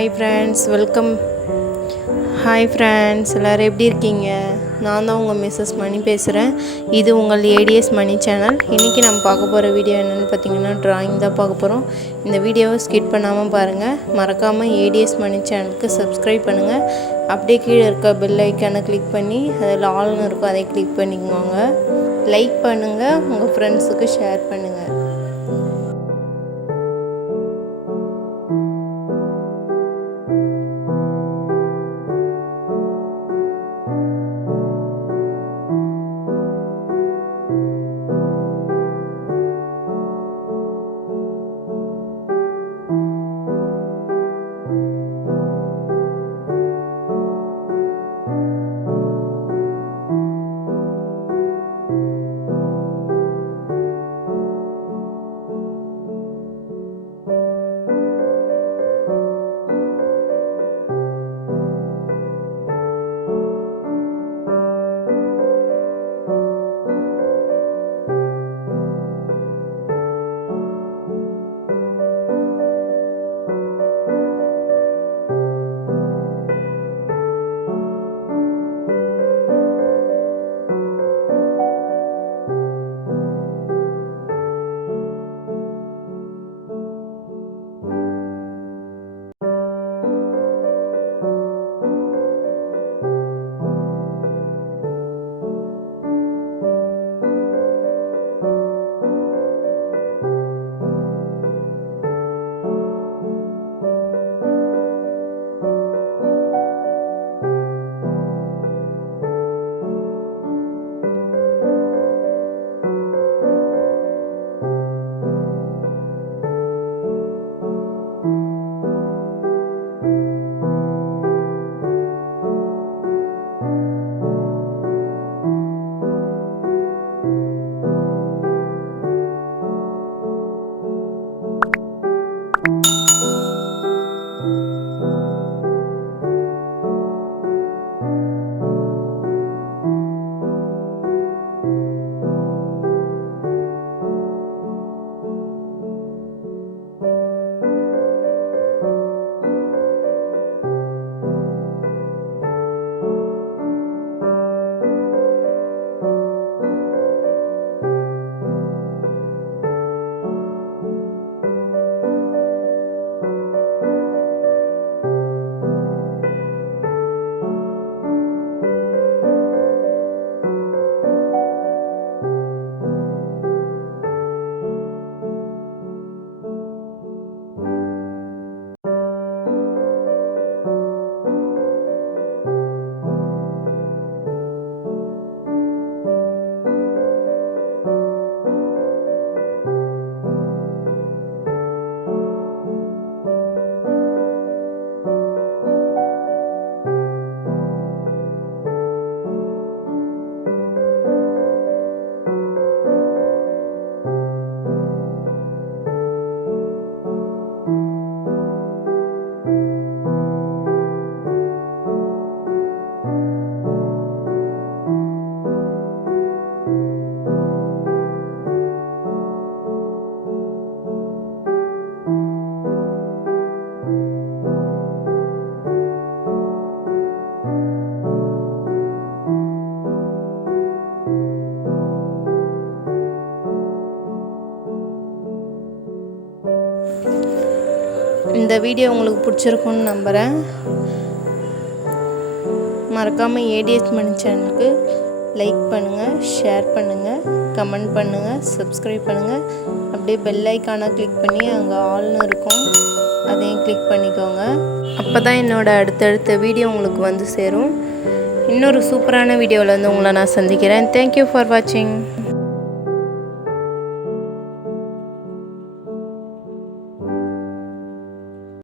Welcome. Hi friends, எல்லோரும் எப்படி இருக்கீங்க? நான் தான் உங்கள் மிஸ்ஸஸ் மணி பேசுகிறேன். இது உங்கள் ஏடிஎஸ் மணி சேனல். இன்றைக்கி நம்ம பார்க்க போகிற வீடியோ என்னென்னு பார்த்தீங்கன்னா ட்ராயிங் தான் பார்க்க போகிறோம். இந்த வீடியோவை ஸ்கிப் பண்ணாமல் பாருங்கள். மறக்காமல் ஏடிஎஸ் மணி சேனலுக்கு சப்ஸ்கிரைப் பண்ணுங்கள். அப்படியே கீழே இருக்க பெல் ஐக்கானை கிளிக் பண்ணி அதில் ஆல்னு இருக்கும், அதை கிளிக் பண்ணிக்கோங்க. லைக் பண்ணுங்கள், உங்கள் ஃப்ரெண்ட்ஸுக்கு ஷேர் பண்ணுங்கள். இந்த வீடியோ உங்களுக்கு பிடிச்சிருக்குன்னு நம்புகிறேன். மறக்காமல் ஏடிஎஸ் மணி சேனலுக்கு லைக் பண்ணுங்கள், ஷேர் பண்ணுங்கள், கமெண்ட் பண்ணுங்கள், சப்ஸ்கிரைப் பண்ணுங்கள். அப்படியே பெல் ஐக்கானை கிளிக் பண்ணி அங்கே ஆல்னு இருக்கும், அதையும் கிளிக் பண்ணிக்கோங்க. அப்போ தான் என்னோடய அடுத்தடுத்த வீடியோ உங்களுக்கு வந்து சேரும். இன்னொரு சூப்பரான வீடியோவில் வந்து உங்களை நான் சந்திக்கிறேன். தேங்க்யூ ஃபார் வாட்சிங்.